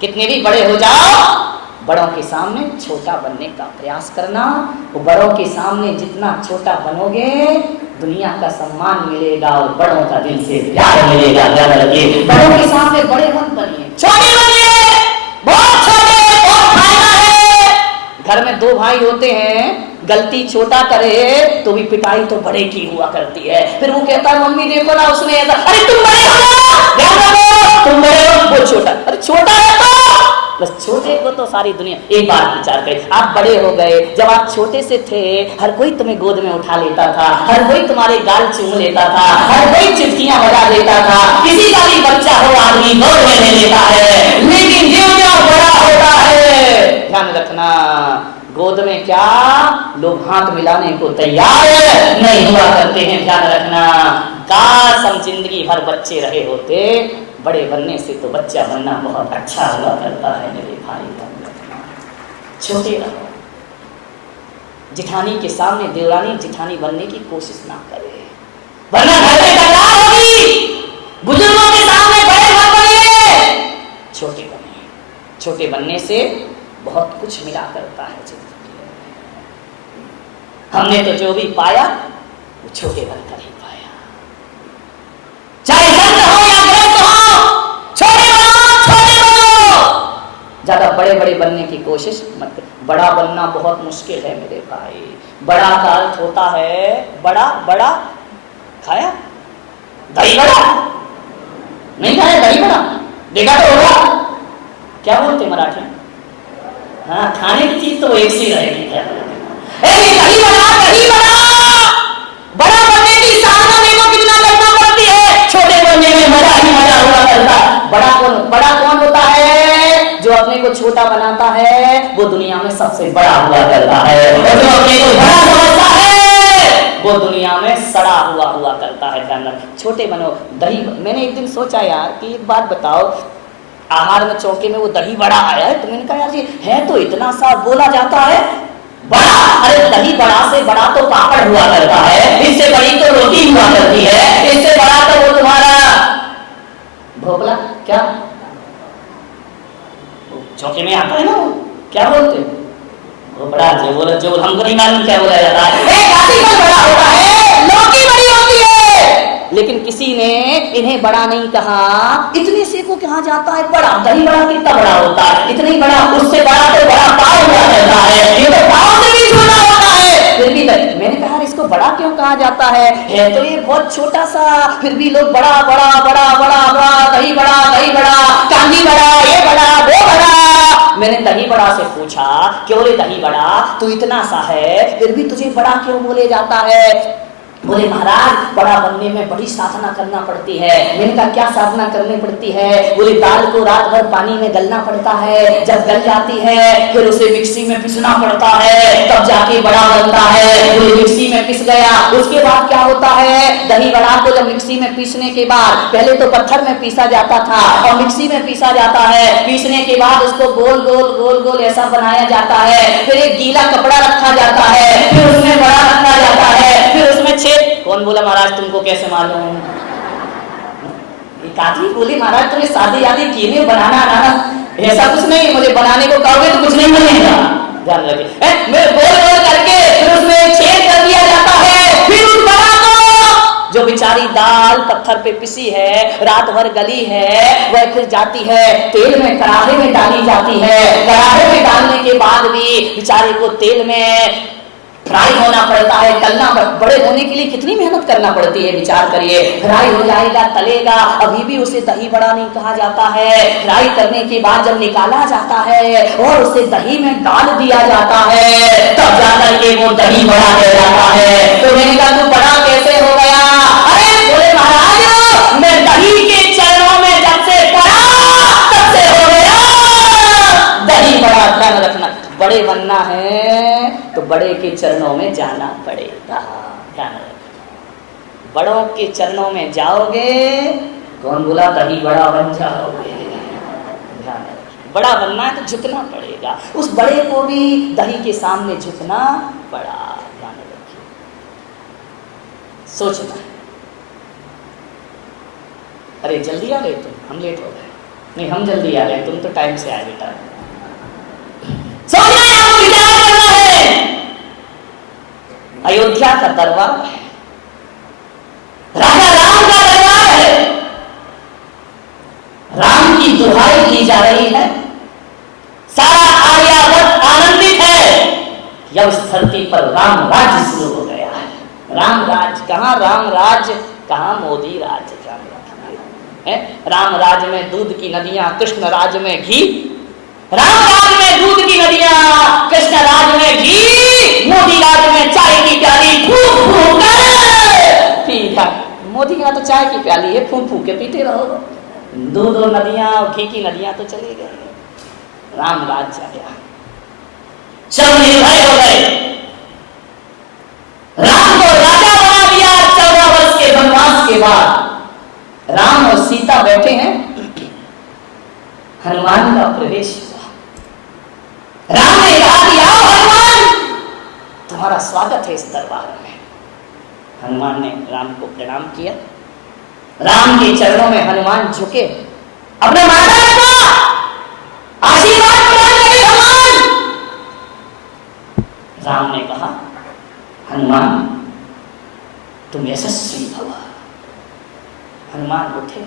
कितने भी बड़े हो जाओ, बड़ों के सामने छोटा बनने का प्रयास करना। वो बड़ों के सामने जितना छोटा बनोगे, दुनिया का सम्मान मिलेगा और बड़ों का दिल से प्यार मिलेगा। ध्यान रखिए, बड़ों के सामने बड़े मत बनिए, छोटे बनिए। बहुत छोटे, बहुत फायदा है। घर में दो भाई होते हैं, गलती छोटा करे तो भी पिटाई तो बड़े की हुआ करती है। फिर वो कहता है मम्मी देखो ना उसने ऐसा, अरे तुम बड़े हो ना, ध्यान रखो तुम बड़े हो, वो छोटा, अरे छोटा है तो बस छोटे को तो सारी दुनिया। एक बात विचार करें, आप बड़े हो गए, जब आप छोटे से थे हर कोई तुम्हें गोद में उठा लेता था, हर कोई तुम्हारे गाल चूम लेता था, हर कोई चिट्ठियां बजा देता था, किसी का भी बच्चा हो आदमी गोद में ले लेता है। लेकिन जो बड़ा होता है, ध्यान रखना, गोद में क्या लोग हाथ मिलाने को तैयार नहीं हुआ करते हैं। ध्यान रखना, काश हम जिंदगी भर बच्चे रहे होते, बड़े बनने से तो बच्चा बनना बहुत अच्छा हुआ करता है मेरे भाई। छोटे रहो, जिठानी के सामने देवरानी जिठानी बनने की कोशिश ना करे, वरना घर में टकरार होगी। बुजुर्गों के सामने बड़े मत बनिए, छोटे बनिए। छोटे बनने से बहुत कुछ मिला करता है जिंदगी। हमने तो जो भी पाया वो छोटे बनकर ही पाया। चाहे संत हो या गृहस्थ हो, छोटे बनो, छोटे बनो। ज्यादा बड़े बड़े बनने की कोशिश मत करो। बड़ा बनना बहुत मुश्किल है मेरे भाई। बड़ा का अर्थ होता है बड़ा, बड़ा खाया दही बड़ा, नहीं खाया दही बड़ा, देखा तो होगा क्या बोलते मराठी में? हाँ, खाने की चीज तो एक सी रहेगी। क्या दही बड़ा, दही बड़ा। बड़ा बनने की साधना देखो कितना करना पड़ती है, छोटे बनने में मजा ही मजा हुआ करता। बड़ा कौन होता है? जो अपने को छोटा बनाता है वो दुनिया में सबसे बड़ा हुआ करता है, और जो अपने को बड़ा समझता है वो दुनिया में सड़ा हुआ करता है। ध्यान रख, छोटे बनो। दही, मैंने एक दिन सोचा यार कि एक बात बताओ, आहार में चौके में वो दही बड़ा आया है, तो मैंने कहा यार ये है तो इतना सा बोला जाता है बड़ा। अरे दही बड़ा से बड़ा तो पापड़ हुआ करता है, इससे बड़ी तो रोटी हुआ करती है, इससे बड़ा तो वो तुम्हारा भोपला, क्या चौके में आता है ना, क्या बोलते भोपड़ा, जो बोले जो हमको नहीं मालूम क्या बोला जाता है। बड़ा होता है, लौकी बड़ी होती है, लेकिन किसी ने इन्हें बड़ा नहीं कहा। इतने से को कहा जाता है बड़ा। दही बड़ा कितना बड़ा होता है, इतना ही बड़ा, उससे बड़ा तो बड़ा पाव हुआ करता है, ये तो पाव से भी छोटा होता है, फिर भी मैंने कहा इसको बड़ा क्यों कहा जाता है तो ये बहुत छोटा सा, फिर भी लोग बड़ा बड़ा बड़ा बड़ा बड़ा, दही बड़ा, दही बड़ा, कांदी बड़ा, ये बड़ा, वो बड़ा। मैंने दही बड़ा से पूछा क्यों रे दही बड़ा, तू इतना सा है फिर भी तुझे बड़ा क्यों बोले जाता है? बोले महाराज बड़ा बनने में बड़ी साधना करना पड़ती है। मैंने कहा क्या साधना करनी पड़ती है? बोले दाल को रात भर पानी में गलना पड़ता है, जब गल जाती है फिर उसे मिक्सी में पीसना पड़ता है, तब जाके बड़ा बनता है। बोले मिक्सी में पिस गया, उसके बाद क्या होता है? दही बड़ा को जब मिक्सी में पीसने के बाद, पहले तो पत्थर में पीसा जाता था और मिक्सी में पीसा जाता है, पीसने के बाद उसको गोल गोल गोल गोल ऐसा बनाया जाता है, फिर एक गीला कपड़ा रखा जाता है, फिर उसमें बड़ा रखा जाता है, फिर उसमें कौन बोला महाराज तुमको कैसे मालूम? काजी बोली महाराज तुम्हें शादी आदि कीने बनाना आना, ऐसा कुछ नहीं, मुझे बनाने को कहोगे तो कुछ नहीं बनेगा। ध्यान रखिए, मैं गोल गोल करके फिर उसमें छेद कर दिया जाता है, फिर उस बड़ा को जो बेचारी दाल पत्थर पे पिसी है, रात भर गली है, वह फिर जाती है तेल में, कड़ाहे में डाली जाती है। कड़ाहे में डालने के बाद भी बेचारे को तेल में फ्राई होना पड़ता है, तलना। बड़े होने के लिए कितनी मेहनत करना पड़ती है, विचार करिए। फ्राई हो जाएगा, तलेगा, अभी भी उसे दही बड़ा नहीं कहा जाता है। फ्राई करने के बाद जब निकाला जाता है और उसे दही में डाल दिया जाता है, तब जाकर के वो दही बड़ा कहलाता है। तो मैंने कहा तू बड़ा कैसे हो गया? अरे बोले महाराज मैं दही के चरणों में जब से पड़ा तब से हो गया दही बड़ा। ध्यान रखना, बड़े बनना है तो बड़े के चरणों में जाना पड़ेगा। ध्यान रखना, बड़ों के चरणों में जाओगे, कौन बोला दही बड़ा बन जाओगे? ध्यान रखना, बड़ा बनना है तो झुकना पड़ेगा, उस बड़े को भी दही के सामने झुकना पड़ा। ध्यान रखिए, सोचना। अरे जल्दी आ गए तुम, हम लेट हो गए। नहीं हम जल्दी आ गए, तुम तो टाइम से आए बेटा। सोचना है, आपको विचार करना है। अयोध्या का दरबार है, राजा राम का दरबार है, राम की दुहाई की जा रही है, सारा आर्यावर्त आनंदित है कि अब इस धरती पर राम राज्य शुरू हो गया है। राम राज कहाँ, राम राज कहाँ, मोदी राज है। राम राज में दूध की नदियां, कृष्ण राज में घी। राम राज में दूध की नदियां, कृष्ण राज में घी, मोदी राज में चाय की प्याली फूंक फूंक कर पी जा। मोदी यहाँ तो चाय की प्याली है, फूंक फूंक के पीते रहो। दूध और नदियां और घी की नदियां तो चले गए, राम राज आ गया, सब निर्भय हो गए। राम को राजा बना दिया। 14 वर्ष के वनवास के बाद राम और सीता बैठे हैं, हनुमान का प्रवेश हुआ। राम ने कहा कि आओ हनुमान, तुम्हारा स्वागत है इस दरबार में। हनुमान ने राम को प्रणाम किया। राम के चरणों में हनुमान झुके, अपने माता पिता आशीर्वाद प्रदान करें हनुमान। राम ने कहा हनुमान तुम यशस्वी भव। हनुमान उठे,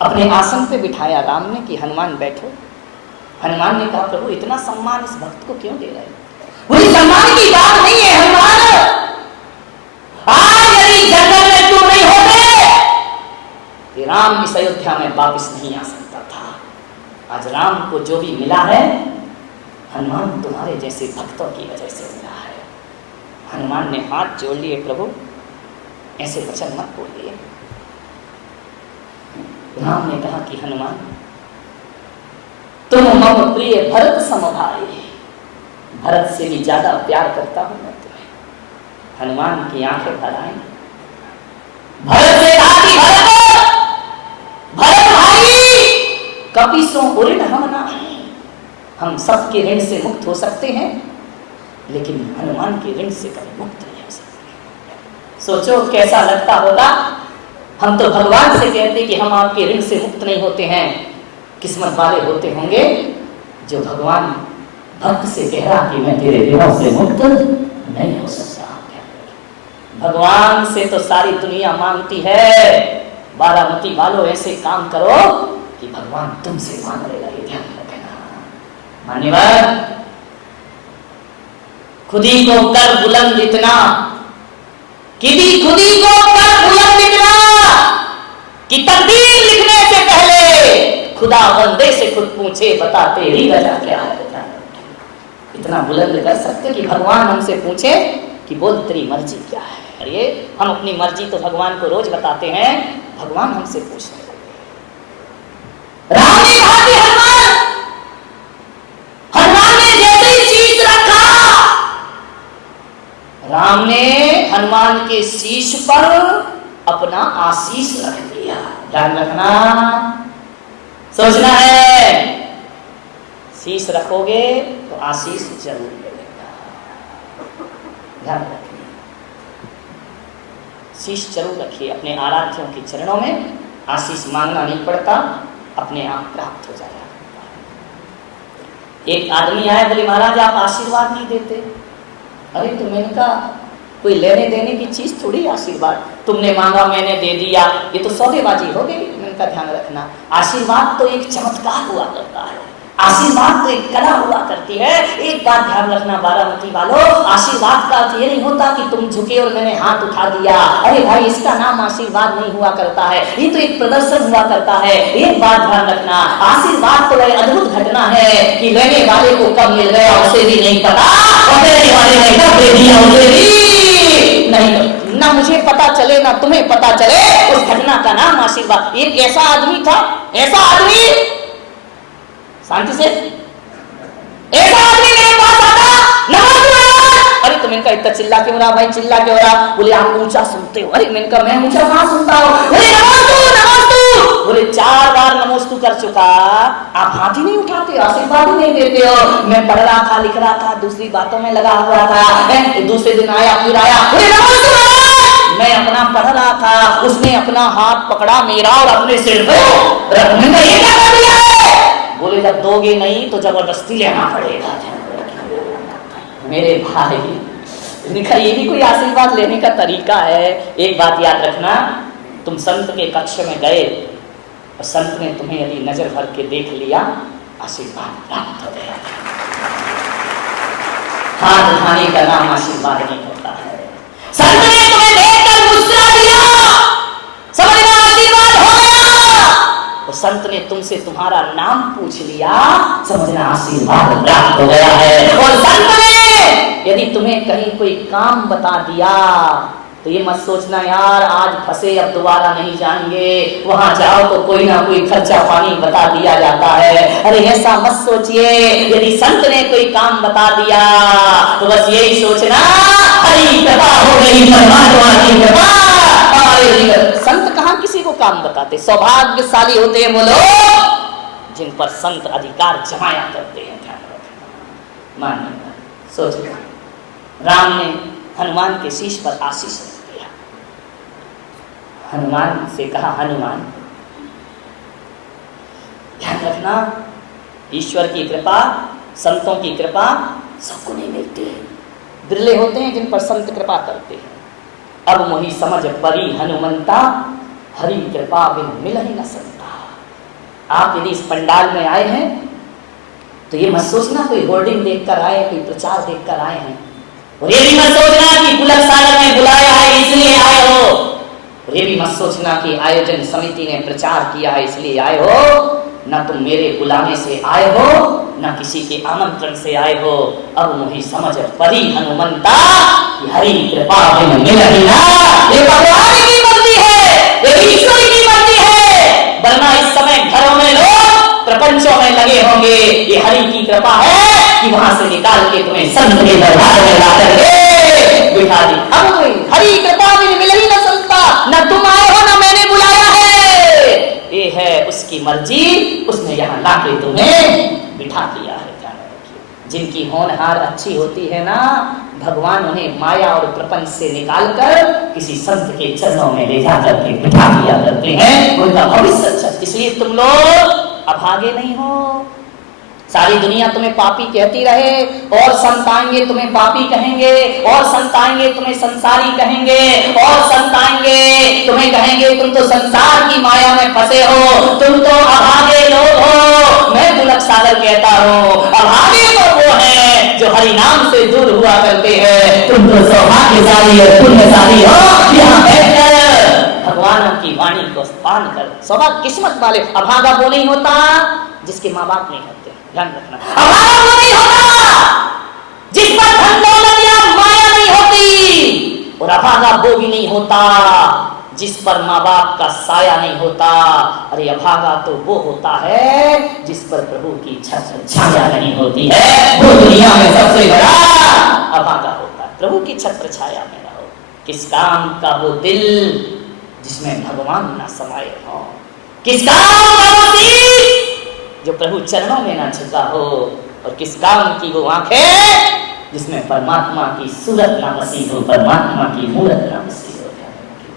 अपने आसन पे बिठाया राम ने कि हनुमान बैठो। हनुमान ने कहा प्रभु इतना सम्मान इस भक्त को क्यों दे रहे हैं? मुझे सम्मान की बात नहीं है हनुमान। आज यदि जंगल में तुम नहीं होते कि राम इस अयोध्या में वापस नहीं आ सकता था। आज राम को जो भी मिला है हनुमान तुम्हारे जैसे भक्तों की वजह से मिला है। हनुमान ने हाथ जोड़ लिए, प्रभु ऐसे वचन मत बोलिए। राम ने कहा कि हनुमान तुम मम प्रिय भरत समभाई, भरत से भी ज्यादा प्यार करता हूं मैं तुम्हें। हनुमान की आंखें भर आई। भरत से कहा कि भरत भाई कपिसो ऋण हम ना, हम सबके ऋण से मुक्त हो सकते हैं लेकिन हनुमान के ऋण से कभी मुक्त नहीं हो सकते। सोचो कैसा लगता होगा। हम तो भगवान से कहते कि हम आपके ऋण से मुक्त नहीं होते हैं। किस्मत वाले होते होंगे जो भगवान भक्त से कह रहा कि मैं तेरे ऋणों से मुक्त नहीं हो सकता। भगवान से तो सारी दुनिया मांगती है। बारामती वालों ऐसे काम करो कि भगवान तुमसे मांगने लगे, ध्यान रखना। मान्यवर खुदी को कर बुलंद इतना, खुदी को कर बुलंद इतना कि तकदीर लिखने से पहले खुदा बंदे से खुद पूछे बता तेरी वजह क्या है। इतना बुलंद कर सकते कि भगवान हमसे पूछे कि बोल तेरी मर्जी क्या है। अरे हम अपनी मर्जी तो भगवान को रोज बताते हैं, भगवान हमसे पूछते हैं। राम ने कहा कि हनुमान ने जैसे ही शीश रखा, राम ने हनुमान के शीश पर अपना आशीष रख दिया। ध्यान रखना, सोचना है शीश रखोगे तो आशीष जरूर मिलेगा। ध्यान रखिए, शीश जरूर रखिए। अपने आराध्यों के चरणों में आशीष मांगना नहीं पड़ता, अपने आप प्राप्त हो जाएगा। एक आदमी आया, बोले महाराज आप आशीर्वाद नहीं देते। अरे तो मैंने कहा कोई लेने देने की चीज थोड़ी आशीर्वाद, तुमने मांगा मैंने दे दिया, ये तो सौदेबाजी हो गई। मैंने कहा ध्यान रखना, आशीर्वाद तो एक चमत्कार हुआ करता है, आशीर्वाद तो एक कला हुआ करती है। एक बात ध्यान रखना बारामती वालों, आशीर्वाद का अर्थ ये नहीं होता कि तुम झुके और मैंने हाथ उठा दिया। अरे भाई इसका नाम आशीर्वाद नहीं हुआ करता है, ये तो एक प्रदर्शन हुआ करता है। एक बात ध्यान रखना, आशीर्वाद तो एक अद्भुत घटना है कि लेने वाले को कब मिल गया उसे भी नहीं पता, और देने वाले ने कब दे दिया उसे भी नहीं, ना मुझे पता चले ना तुम्हें पता चले। उस घटना का नाम आशीर्वाद। एक ऐसा आदमी था, ऐसा आदमी, शांति से, ऐसा आदमी मेरे पास आता, नमस्ते। अरे तो मैंने कहा इतना चिल्ला क्यों रहा भाई, चिल्ला क्यों रहा? बोले आप ऊंचा सुनते हो। अरे मैंने कहा मैं ऊंचा कहां सुनता हूं? बोले नमस्तु नमस्तु। बोले 4 बार नमस्तु कर चुका, आप हाथ ही नहीं उठाते, आशीर्वाद ही नहीं देते हो। मैं पढ़ रहा था, लिख रहा था, दूसरी बातों में लगा हुआ था। दूसरे दिन आया, फिर आया, बोले नमस्तु मैं अपना पढ़ रहा था, उसने अपना हाथ पकड़ा मेरा और अपने सिर पे रखने का ये क्या कर दिया है? बोले जब दोगे नहीं तो जबरदस्ती लेना पड़ेगा। मेरे भाई, लिखा ये भी कोई आशीर्वाद लेने का तरीका है? एक बात याद रखना, तुम संत के कक्ष में गए और संत ने तुम्हें यदि नजर भर के देख लिया, आशीर्वाद प्राप्त हो गया। हाथ उठाने का नाम आशीर्वाद नहीं होता है। संत ने तुम्हें देखकर मुस्कुरा दिया, समझना आशीर्वाद हो गया। और संत ने तुमसे तुम्हारा नाम पूछ लिया, समझना आशीर्वाद प्राप्त हो गया है। और संत ने यदि तुम्हें कहीं कोई काम बता दिया तो ये मत सोचना यार आज फंसे अब दोबारा नहीं जाएंगे, वहां जाओ तो कोई ना कोई खर्चा पानी बता दिया जाता है। अरे ऐसा मत सोचिए, यदि संत ने कोई काम बता दिया तो बस यही सोचना हरी कृपा हो गई, परमात्मा की कृपा। संत कहाँ किसी को काम बताते? सौभाग्यशाली होते हैं वो लोग जिन पर संत अधिकार जमाया करते हैं। ध्यान रखना, मानिए, सोचिए, राम ने हनुमान के शीश पर आशीष रख दिया। हनुमान से कहा, हनुमान ध्यान रखना, ईश्वर की कृपा, संतों की कृपा सबको नहीं मिलती है, बिरले होते हैं जिन पर संत कृपा करते हैं। अब मोही समझ परी हनुमंता, हरि कृपा बिन मिल ही न सकता। आप यदि इस पंडाल में आए हैं तो ये मत सोचना कोई होर्डिंग देखकर आए, कोई प्रचार देखकर आए हैं, और ये भी मत सोचना कि पुलक सागर में बुलाया है इसलिए आए हो, और ये भी मत सोचना कि आयोजन समिति ने प्रचार किया है इसलिए आए हो। न तुम मेरे बुलाने से आए हो, न किसी के आमंत्रण से आए हो। अब मुझे समझ परी हनुमंता, हरि कृपा बिन मिल ही ना। ये भगवान की मर्जी है, ये ईश्वर की मर्जी है, वरना इस समय घरों में लोग प्रपंचों में लगे होंगे। ये हरि की कृपा है कि वहां से निकाल के तुम्हें संत के दरबार में ला करके बिठा दी। अब हरि कृपा बिन मिल ही न सकता, न तुम आए हो न मैंने बुलाया है, ये है उसकी मर्जी, उसने यहाँ लाके तुम्हें बिठा दिया है। ध्यान रखिए, जिनकी होनहार अच्छी होती है ना, भगवान उन्हें माया और प्रपंच से निकालकर किसी संत के चरणों में ले जा करके बिठा दिया करते हैं, उनका भविष्य अच्छा। इसलिए तुम लोग अभागे नहीं हो। सारी दुनिया तुम्हें पापी कहती रहे, और संत आएंगे तुम्हें पापी कहेंगे, और संत आएंगे तुम्हें संसारी कहेंगे, और संत आएंगे तुम्हें कहेंगे तुम तो संसार की माया में फंसे हो, तुम तो अभागे लोग हो। मैं पुलक सागर कहता हूँ, अभागे तो वो है जो हरि नाम से दूर हुआ करते हैं। तुम तो सौभाग्यशाली और पुण्यशाली हो, यहाँ बैठकर भगवान की वाणी को पान कर। सौभाग्य किस्मत वाले। अभागा वो नहीं होता जिसके माँ बाप नहीं होते, ध्यान रखना। अभागा वो नहीं होता जिस पर धन दौलत या माया नहीं होती, और अभागा वो भी नहीं होता जिस पर माँ बाप का साया नहीं होता। अरे अभागा तो वो होता है जिस पर प्रभु की छाया नहीं होती है, वो दुनिया में सबसे बड़ा अभागा होता है। प्रभु की छत्र छाया में रहो। किस काम का वो दिल जिसमें भगवान ना समाये हो, किस काम का वो दिल जो प्रभु चरणों में ना झुका हो, और किस काम की वो आंखें जिसमें परमात्मा की सूरत ना बसी हो, परमात्मा की मूरत ना बसी हो।